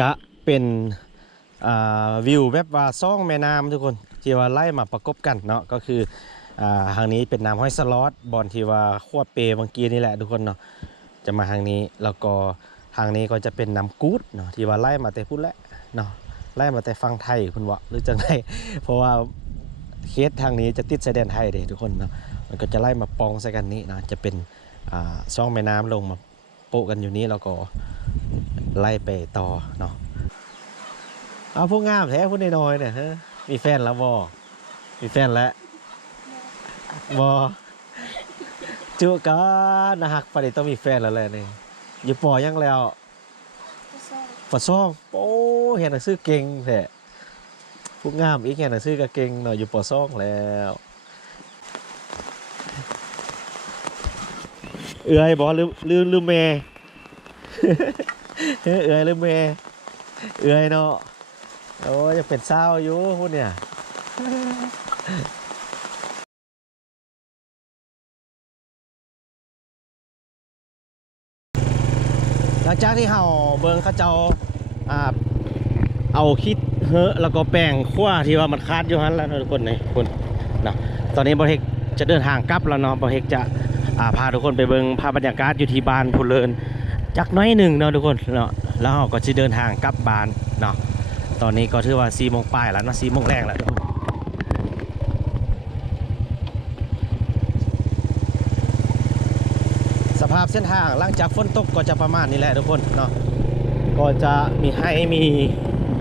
จะเป็นวิวแบบว่าซ่องแม่น้ำทุกคนที่ว่าไล่มาประกบกันเนาะก็คือทางนี้เป็นน้ำห้อยสล็อตบอลที่ว่าควบเปเมื่อกี้นี่แหละทุกคนเนาะจะมาทางนี้แล้วก็ทางนี้ก็จะเป็นน้ำกู๊ดเนาะที่ว่าไล่มาแต่พูดแล้วเนาะไล่มาแต่ฟังไทยคุณวะหรือจังไดเพราะว่าเคสทางนี้จะติดชายแดนไทยเด้ทุกคนเนาะมันก็จะไล่มาปองใส่กันนี้นะจะเป็นซ่องแม่น้ำลงมาโปะกันอยู่นี้แล้วก็ ไล่ไปต่อเนาะเอาพวกงามแท้พวกน้อยๆเนี่ยฮะมีแฟนแล้วบอมีแฟนแล้วบอจุกันนะฮักปานนี้ต้องมีแฟนแล้วแหละนี่อยู่ปอยังแล้วปอซ่องโอ้เห็นหนังสือเก่งแท้พวกงามอีกเห็นหนังสือก็เก่งเนาะอยู่ปอซ่องแล้วเอื้อยบอลืมลืมลืมแม่ เอื้อยลืมแม่เอื้อยเนาะโอ้ยยังเป็นเศร้าอยู่พูดเนี่ยหลังจากที่เฮาเบิ่งเขาเจ้าอ่าเอาคิดเฮอะแล้วก็แป้งขั้วที่ว่ามันคาดอยู่หันแล้วทุกคนนี่คุณเนาะตอนนี้บอเฮกจะเดินทางกลับแล้วเนาะบอเฮกจะพาทุกคนไปเบิ่งภาพบรรยากาศอยู่ที่บ้านพูเลิน จักน้อยหนึ่งเนาะทุกคนเนาะแล้วเราก็จะเดินทางกลับบ้านเนาะตอนนี้ก็ถือว่า4โมงปลายแล้วนะ4โมงแรกแล้วทุกคนสภาพเส้นทางหลังจากฝนตกก็จะประมาณนี้แหละทุกคนเนาะก็จะมีให้มี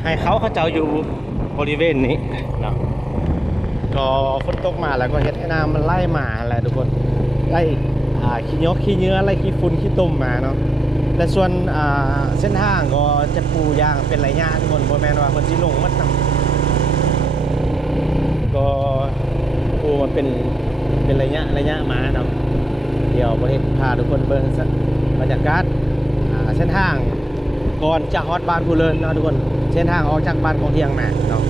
ให้เขาเขาเจ้าอยู่บริเวณนี้เนาะก็ฝนตกมาแล้วก็เห็ดให้น้ำมันไล่มาแหละทุกคนไล่อ่าขี้ยกขี้เนื้อไล่ขี้ฝุ่นขี้ตุ่มมาเนาะ และส่วนเส้นทางก็จะปูยางเป็นระยะทุกคนโบแมนว่าคนที่ลงมัดนำก็ปูมันเป็นเป็นระยะระยะมาเนาะเดี๋ยวประเทศพาทุกคนเบิ่งบรรยากาศเส้นทางก่อนจากฮอดบ้านผู้เลินเนาะทุกคน เส้นทางออกจากบ้านของเทียงมาเนาะ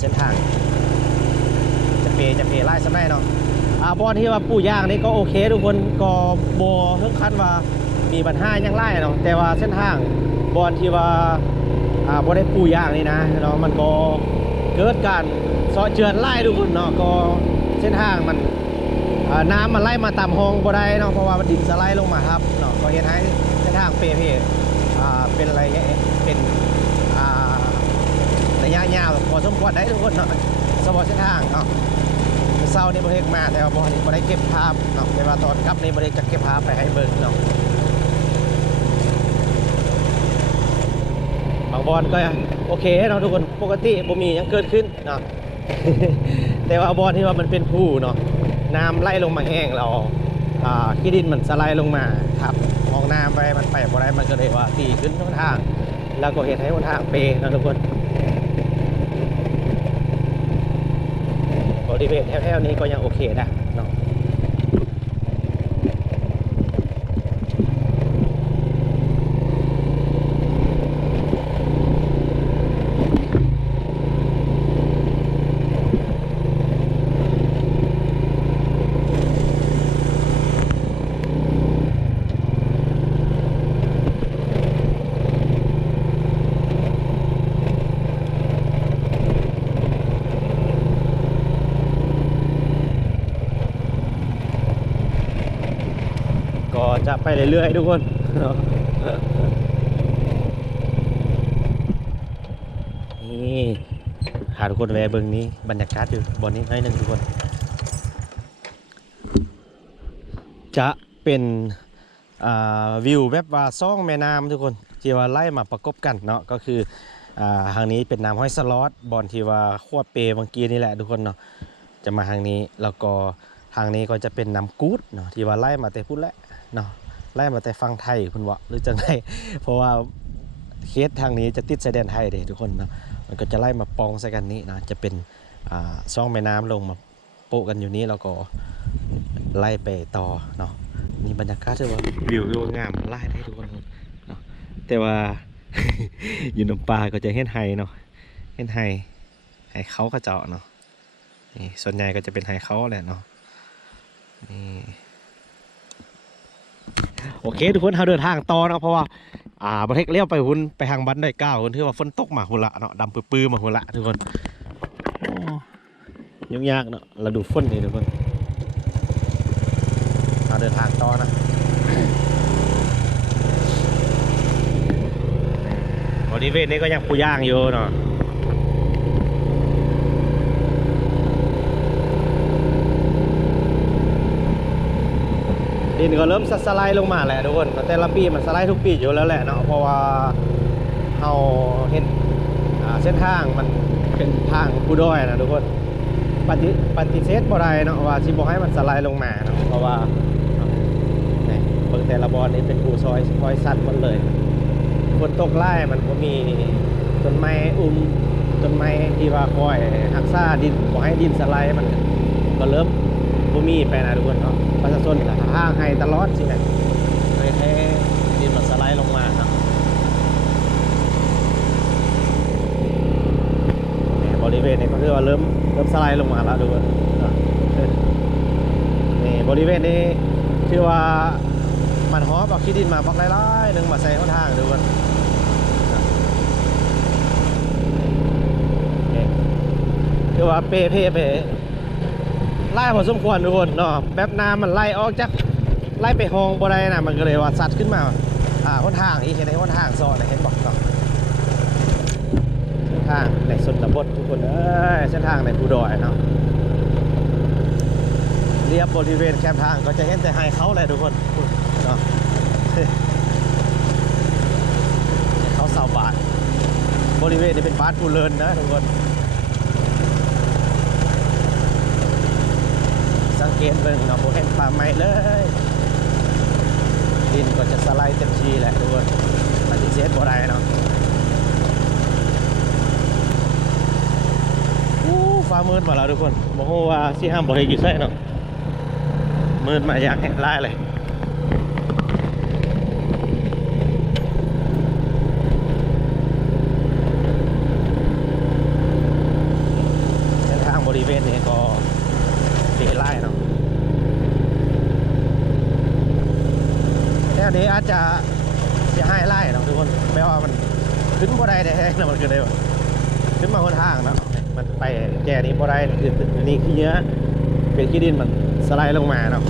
เส้นทาง จะเปจะเปไล่สมัยเนาะอ่าบอลที่ว่าปูย่างนี่ก็โอเค ทุกคนก็บอเพิ่งคันว่า มีปัญหายังไล่เนาะแต่ว่าเส้นทางบอลที่ว่าอ่าบอได้ปูยางนี่นะเนาะมันก็เกิดการสาะเจือนไล่ทุกคนเนาะก็เส้นทางมันอ่าน้ำมันไล่มาตามห้องบ่ได้เนาะเพราะว่ามันดินสไลด์ลงมาครับเนาะก็เห็นให้เส้นทางเปเพอ่าเป็นอะไรเงี้ยเป็นอ่าระยะยาวพอสมควรได้ทุกคนเนาะสำหรับเส้นทางเนาะเศร้านี่บริเวมาแต่ว่าบอนี่บริเก็บภาพเนาะแต่ว่าตอนกลับนี่บริจะเก็บภาพไปให้เบิ่งเนาะ บางบอลก็โอเคเนาะทุกคนปกติบ่มียังเกิดขึ้นเนาะแต่ว่าบอลที่ว่ามันเป็นผู้เนาะน้ำไล่ลงมาแห้งเราขี้ดินมันสไลด์ลงมาทับมองน้ำไปมันไปบ่ได้มันก็เลยว่าตีขึ้นทุกทาง แล้วก็เห็นให้ทุกทางเปเนะทุกคนบริเวณแถวๆนี้ก็ยังโอเคนะเนาะก็จะ ไปเรื่อยๆทุกคนเนาะนี่หาทุกคนแวะเบิ่งนี้บรรยากาศอยู่บนนี้ให้หนึ่งทุกคน จะเป็นวิวแบบว่าซ่องแม่น้ำทุกคนที่ว่าไล่มาประกบกันเนาะก็คือทางนี้เป็นน้ำห้อยสล็อตบอลที่ว่าควเปเมื่อกี้นี่แหละทุกคนเนาะจะมาทางนี้แล้วก็ทางนี้ก็จะเป็นน้ำกู๊ดเนาะที่ว่าไล่มาแต่พูดแล้วเนาะ ไล่มาแต่ฟังไทยคุณวะหรือจังไดเพราะว่าเคสทางนี้จะติดชายแดนไทยเด้ทุกคนนะมันก็จะไล่มาปองใส่กันนี้นะจะเป็นอ่าซ่องแม่น้ำลงมาโปะกันอยู่นี้แล้วก็ไล่ไปต่อเนาะนี่บรรยากาศที่ว่าวิววิวงามไล่ได้ทุกคนเนาะแต่ว่าอยู่น้ำปลาก็จะเห็นไฮเนาะเห็นไฮไฮเขากระเจาะเนาะนี่ส่วนใหญ่ก็จะเป็นไฮเขาแหละเนาะนี่ โอเค ทุกคนเราเดินทางต่อนะเพราะว่าอ่าประเทศเลี้ยวไปหุ่นไปทางบ้านได้เก้าคนที่ว่าฝนตกมาหุ่นละเนาะดำปื้อมาหุ่นละทุกคนยุ่งยากเนาะเราดูฝนนี่ทุกคนเราเดินทางต่อนะบริเวณนี้ก็ยังปูย่างอยู่เนาะ ดินก็เริ่มสไลด์ลงมาแหละทุกคนแต่ละปีมันสไลด์ทุกปีอยู่แล้วแหละเนาะเพราะว่าเราเห็นเส้นทางมันเป็นทางผู้ด้อยนะทุกคนปฏิปฏิเสธบ่ได้เนาะว่าสิบ่ให้มันสไลด์ลงมาเนาะเพราะว่าเนาะนี่เบิ่งแต่ละบอลนี่เป็นผู้ซอยซอยสั้นหมดเลยฝนตกไล่มันก็มีต้นไม้อุ้มต้นไม้ที่ว่าคอยรักษาดินบ่ให้ดินสไลด์มันก็เริ่ม มีไปนะทุกคนเนาะประชาชนก็ห่างให้ตลอดสิแหละให้ให้ดินมันสไลด์ลงมาเนาะเนี่ยบริเวณนี้ก็คือว่าเริ่มเริ่มสไลด์ลงมาแล้วดูกันนี่บริเวณนี้ชื่อว่ามันหอบักขี้ดินมาบักไล่ๆหนึ่งมาใส่ข้างทางดูกันนี่คือว่าเปเปเป ไล่พอสมควรทุกคนเนาะแป๊บน้ำมันไล่ออกจากไล่ไปห้องบ่ได้นะมันก็เลยว่าสัตว์ขึ้นมาอ่าข้นทางอีกเห็นไหมข้นทางซอนเห็นบอกต่อเส้นทางในชนบททุกคนเอ้ยเส้นทางในภูดอยเนาะเรียบบริเวณแคมทางก็จะเห็นแต่ไฮเขาเลยทุกคนเนาะเขาเสาบาทบริเวณนี้เป็นบ้านผู้เลินนะทุกคน สัง เกตเบิ่งเนาะเห็นป่าไม้เลย ดินก็จะสไลด์เต็มที่แหละทุกคนปฏิเสธบ่ได้เนาะอู้ฟ้ามืดมาแล้วทุกคนบอกว่าสิห้ามบริอยู่ใส่เนาะมืดมาอยากแห่งไล่เลยเส้นทางบริเวณนี้ก็เปไล่เนาะแต่อันนี้อาจจะ เสียหายไล่เนาะทุกคนแปลว่ามันขึ้นบ่ได้แท้ๆนะมันคือได้ว่าขึ้นมาคนทางเนาะมันไปแก่นี้พอได้คืออันนี้คือเยอะเป็นขี้ดินมันสไลด์ลงมาเนาะ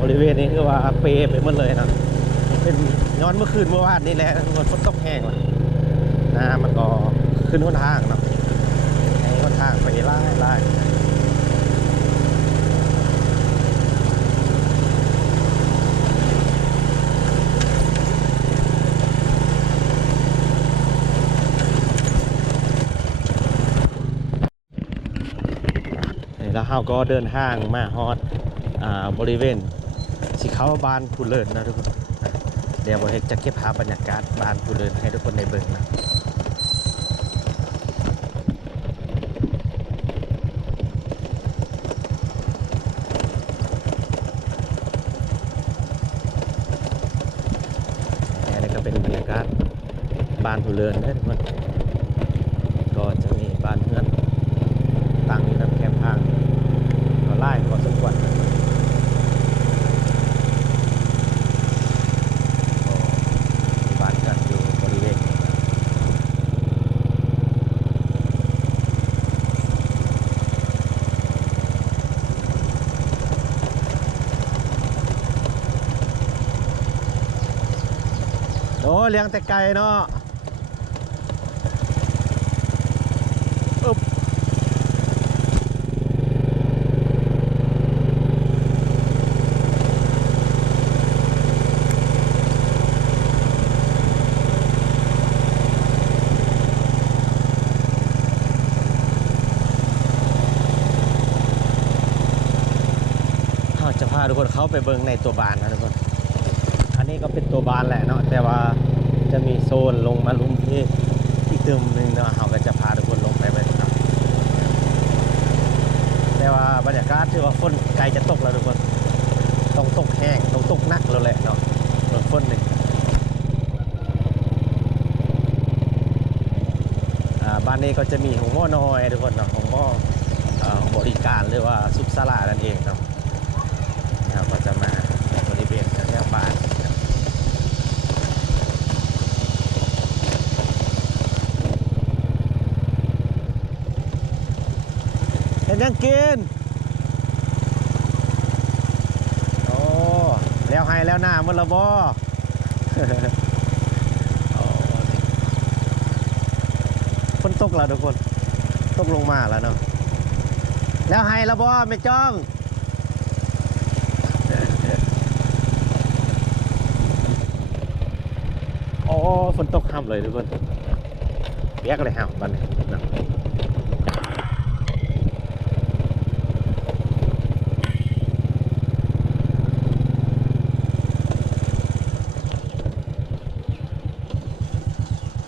บริเวณนี้คือว่าเปรไปหมดเลยเนาะเป็นย้อนเมื่อคืนเมื่อวานนี่แหละทุกคนฝนตกแห้งว่ะน้ำมันก็ขึ้นคนทางเนาะให้คนทางไปไล่ไล่ นี่ แล้วเราก็เดินทางมาฮอดบริเวณสีขาบานผู้เลิศนะทุกคนเดี๋ยวบริเวณจะเก็บภาพบรรยากาศบ้านผู้เลิศให้ทุกคนได้เบิ่งนะนนี้ก็เป็นบรรยากาศบ้านผู้เลิศนะทุกคนก็จะมีบ้านเพื่อน ตั้งอยู่ในแคมป์ทางก็ไล่พอสมควรนะก็มีบ้านกันอยู่บริเวณนี้นะโอ้ เลี้ยงแต่ไก่เนาะเราจะพาทุกคนเข้าไปเบิ่งในตัวบานนะทุกคน อันนี้ก็เป็นตัวบานแหละเนาะแต่ว่า จะมีโซนลงมาลุมที่อีกตึมหนึ่งเนาะเราก็จะพาทุกคนลงไปไปครับแต่ว่าบรรยากาศถือว่าฝนไกลจะตกแล้วทุกคนต้องตกแห้งต้องตกหนักแล้วแหละเนาะเรื่องฝนหนี่อ่าบ้านนี้ก็จะมีของหม้อน้อยทุกคนเนาะของหม้ออบริการหรือว่าซุปสลานั่นเองเนาะนะครับก็จะมาบริเวณแถว บาทเห็น ยังกิน โอ้ แล้วให้แล้วหน้ามันละบ่โอ้ฝนตกแล้วทุกคน ตกลงมาแล้วเนาะ แล้วให้แล้วบ่ไม่จ้องโอ้ฝนตกห้ามเลยทุกคนเปียกเลยห้ามบ้านนี้นะ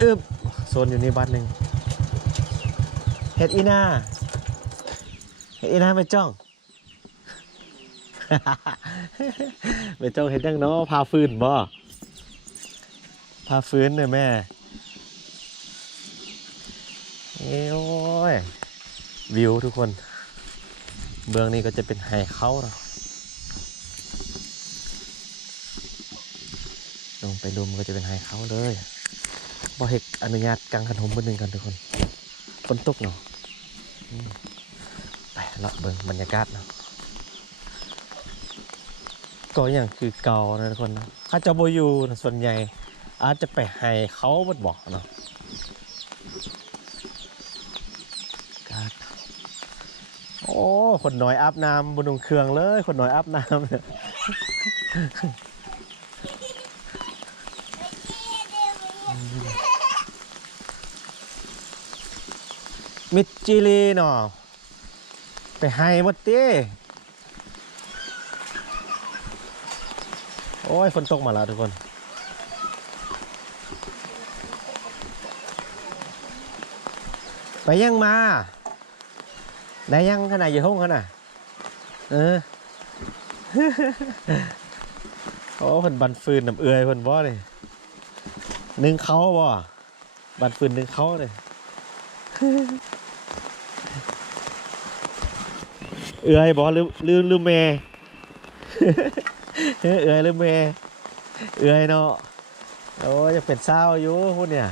อึบ โซนอยู่นี่บ้านหนึ่งเห็ดอีนาเห็ดอีนาไม่จ้องไม่จ้องเห็ดยังเนาะพาฟืนบ่พาฟื้นเลยแม่เอ้ยโอ้ยวิวทุกคน เบื้องนี้ก็จะเป็นไฮเขาเนาลงไปดูมันก็จะเป็นไฮเขาเลย อเฮกอนุญาตกางขนมบนหนึ่งกันทุกคนฝนตกเนาะไปเลาะเบิ่งบรรยากาศเนาะก็อย่างคือเก่านะทุกคนนะข้าจะโบอยูนะส่วนใหญ่ อาจจะไปให้เขาบดบอกเนาะกาโอ้ คนน้อยอาบน้ำบนดงเครื่องเลย คนน้อยอาบน้ำเนี่ย มิดจิลีเนาะไปให้หมดตีโอ้ยฝนตกมาแล้วทุกคน ไปยังมา ได้ยังขนาดอยู่ห้องขนาดเออโอ้เพิ่นบันฟืนน้ำเอือยเพิ่นบ่เลยนึ่งเขาบ่บันฟืนนึ่งเขาเลย เอือยบ่หรือหรือหรือแม่เอ้ยเอือยหรือแม่เอือยเนาะโอ้ยจะเป็นเศร้าอยู่พวกเนี่ย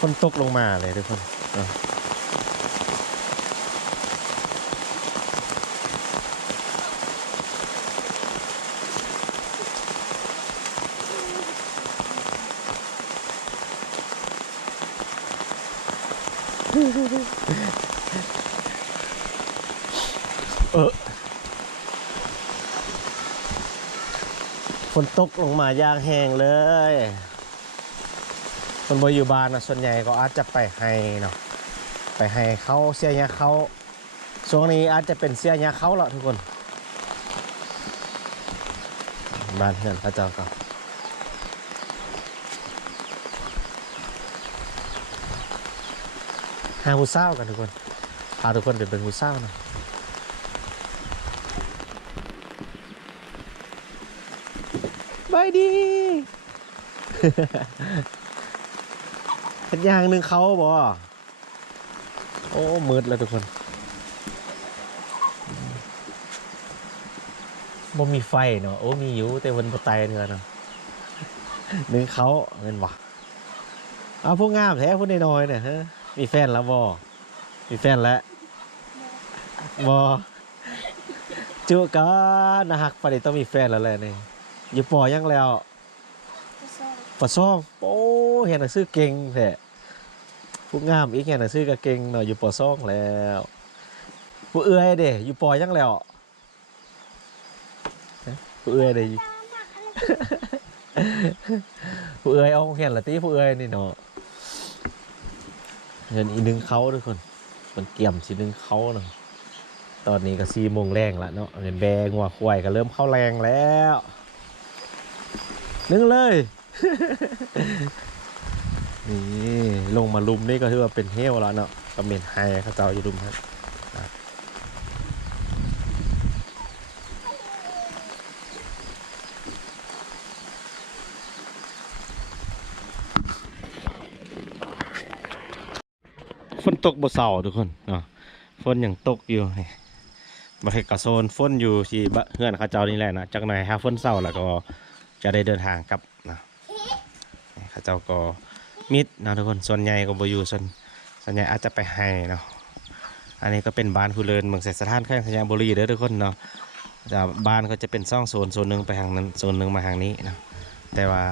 ฝนตกลงมาเลยทุกคน เออฝนตกลงมายางแห้งเลยคนบอยู่บ้านนะส่วนใหญ่ก็อาจจะไปให้เนาะไปให้เขาเสียยาเขาช่วงนี้อาจจะเป็นเสียยาเขาละทุกคน บ้านเพื่อนพระเจ้าก็ หาผู้เศร้ากันทุกคนพาทุกคนไปเป็นผู้เศร้าหนะบายดีเป็นอย่างหนึ่งเขาบ่โอ้มืดแล้วทุกคนบ่มีไฟเนาะโอ้มีอยู่แต่วันบ่ไตเถื่อเนาะหนึ่งเขาเงินบ่เอาพวกงามแท้พวกน้อยๆเนี่ยฮะ มีแฟนแล้วบ่มีแฟนแล้วบ่จุกันนะฮักปานนี้ต้องมีแฟนแล้วแหละนี่อยู่ปอยังแล้วปะซ่องโอ้เห็นหนังสือเก่งแท้ผู้งามอีกเห็นหนังสือก็เก่งเนาะอยู่ปอซ่องแล้วผู้เอื้อยเด้อยู่ปอยังแล้วผู้เอื้อยเด้อยู่ ผู้เอื้อยเอาเห็นละตีผู้เอื้อยนี่เนาะ เห็นอีนึงเขาทุกคน มันเกี่ยมสินึงเขาเนาะตอนนี้ก็สี่โมงแรงละเนาะเห็นแบงหัวควายก็เริ่มเข้าแรงแล้ว นึงเลย นี่ ลงมาลุมนี่ก็ถือว่าเป็นเฮลแล้วเนาะก็เป็นไฮเขาเจ้าอยู่ลุมครับ ตกบ่เศร้าทุกคนเนาะฝนยังตกอยู่บ่เฮ็ดกระโซนฝนอยู่ที่เฮือนเขาเจ้านี่แหละนะจักไหน่อยหาฝนเศร้าแล้วก็จะได้เดินทางกลับนะเขาเจ้าก็มิดนะทุกคนส่วนใหญ่ก็บ่อยู่ส่วนส่วนใหญ่อาจจะไปให้เนาะอันนี้ก็เป็นบ้านผู้เลินเมืองเศรษฐสถานแขวงสัญญาบุรีเด้อทุกคนเนาะแต่บ้านก็จะเป็นซ่องโซนโซนหนึ่งไปทางนั้นโซนหนึ่งมาทางนี้เนาะแต่ว่า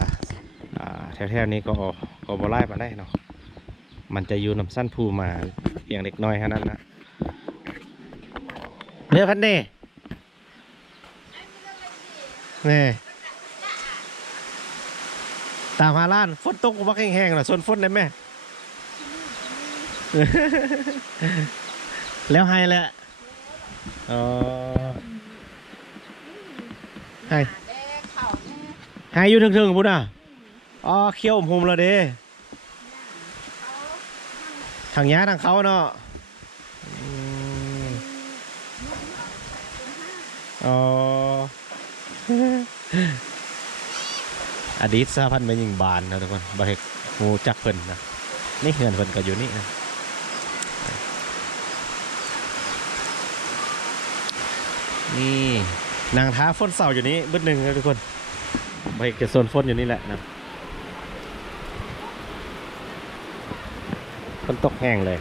อ่าแถวๆนี้ก็ก็บ่ไล่มาได้เนาะ มันจะอยู่น้ำสั้นภูมาเพียงเล็กน้อยแค่นั้นนะเนื้อพันเน่นี่ตามหาล้านฝนตกบักแห้งๆหรอส่วนฝนได้ไหมแล้วให้แหละอ๋อให้แดกเขาแน่ให้อยู่ถึงๆพุ่นอะอ๋อเคี้ยวผมแล้วเด้ ทางย้าทางเขาเนาะอ๋ออดีตสหพันธ์แม่ยิงบานนะทุกคนบาเฮกหมูจักเพิ่นนะนี่เฮือนเพิ่นก็อยู่นี่นะนี่นางท้าฝนเสาอยู่นี้บึ้ดหนึ่งนะทุกคนบาเฮกจะโซนฝนอยู่นี่แหละนะ ฝนตกแห้งเลย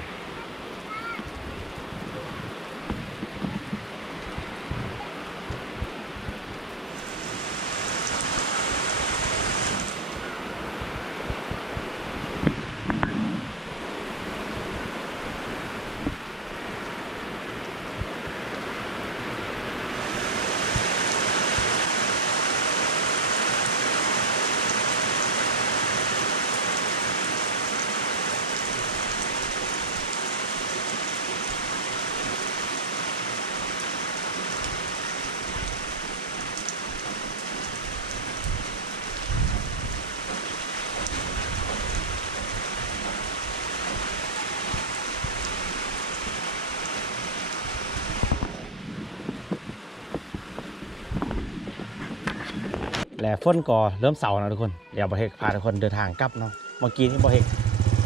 และฝนก็เริ่มเสาแล้วทุกคน เดี๋ยวบอเฮกพาทุกคนเดินทางกลับเนาะเมื่อกี้ที่บอเฮก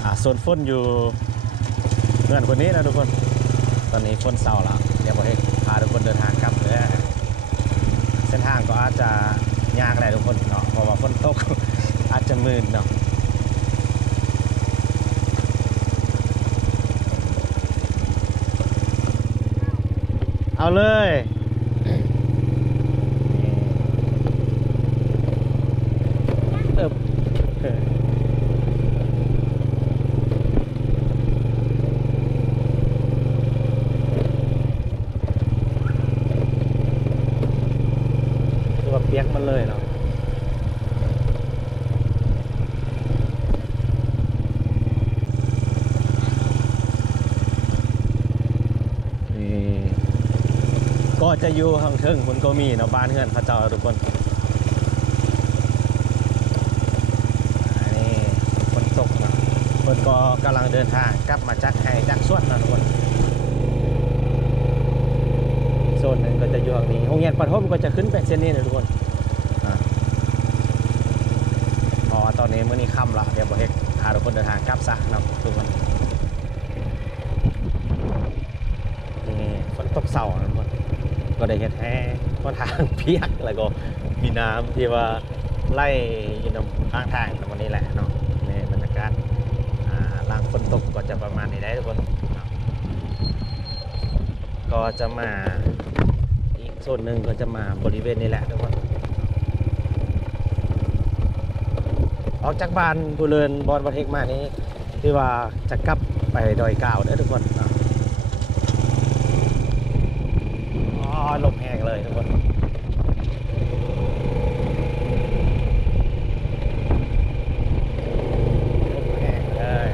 อ่าโซนฝนอยู่เพื่อนคนนี้นะทุกคน ตอนนี้ฝนเสาแล้วเดี๋ยวบอเฮกพาทุกคนเดินทางกลับเลยเส้นทางก็อาจจะยากแหละทุกคนเนาะเพราะว่าฝนตกอาจจะมืดเนาะเอาเลยเอิบเออคือว่าเปียกมันเลยเนาะนี่ก็ จะอยู่ข้างเทิงมันก็มีเนาะบ้านเฮือนเขาเจ้าทุกคนอันนี้ฝนตกเนาะเพิ่นก็กำลังเดินทางกลับมาจากไห้จากสวนนะทุกคนโซนหนึ่งก็จะอยู่ทางนี้โรงเรียนปฐมก็จะขึ้นไปเส้นนี้นะทุกคนอ่าเพราะว่าตอนนี้มื้อนี้ค่ำละเดี๋ยวบ่เฮ็ดพาทุกคนเดินทางกลับซะเนาะทุกคนนี่ฝนตกเสานะทุกคน ก็ได้เห็นแห้ก็ทางเปียกแล้วก็มีน้ำที่ว่าไล่อยู่นำข้างทางตรงนี้แหละเนาะในบรรยากาศล่างฝนตกก็จะประมาณนี้ได้ทุกคน ก็จะมาอีกโซนหนึ่งก็จะมาบริเวณนี้แหละทุกคนออกจากบ้านบุเรนบอลประเทศมานี้ที่ว่าจะกลับไปดอยกาวเด้อทุกคน เนาะอ๋อลมแห้งเลยทุกคนลมแห้งเลย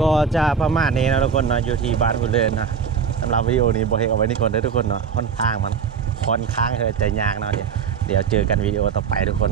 ก็จะประมาณนี้นะทุกคนเนาะอยู่ที่บ้านคุณเรนนะสำหรับวิดีโอนี้บอกให้เอาไว้นี่ก่อนเด้อทุกคนเนาะค่อนข้างมันค่อนข้างเธอใจยากเนาะเดี๋ยวเดี๋ยวเจอกันวิดีโอต่อไปทุกคน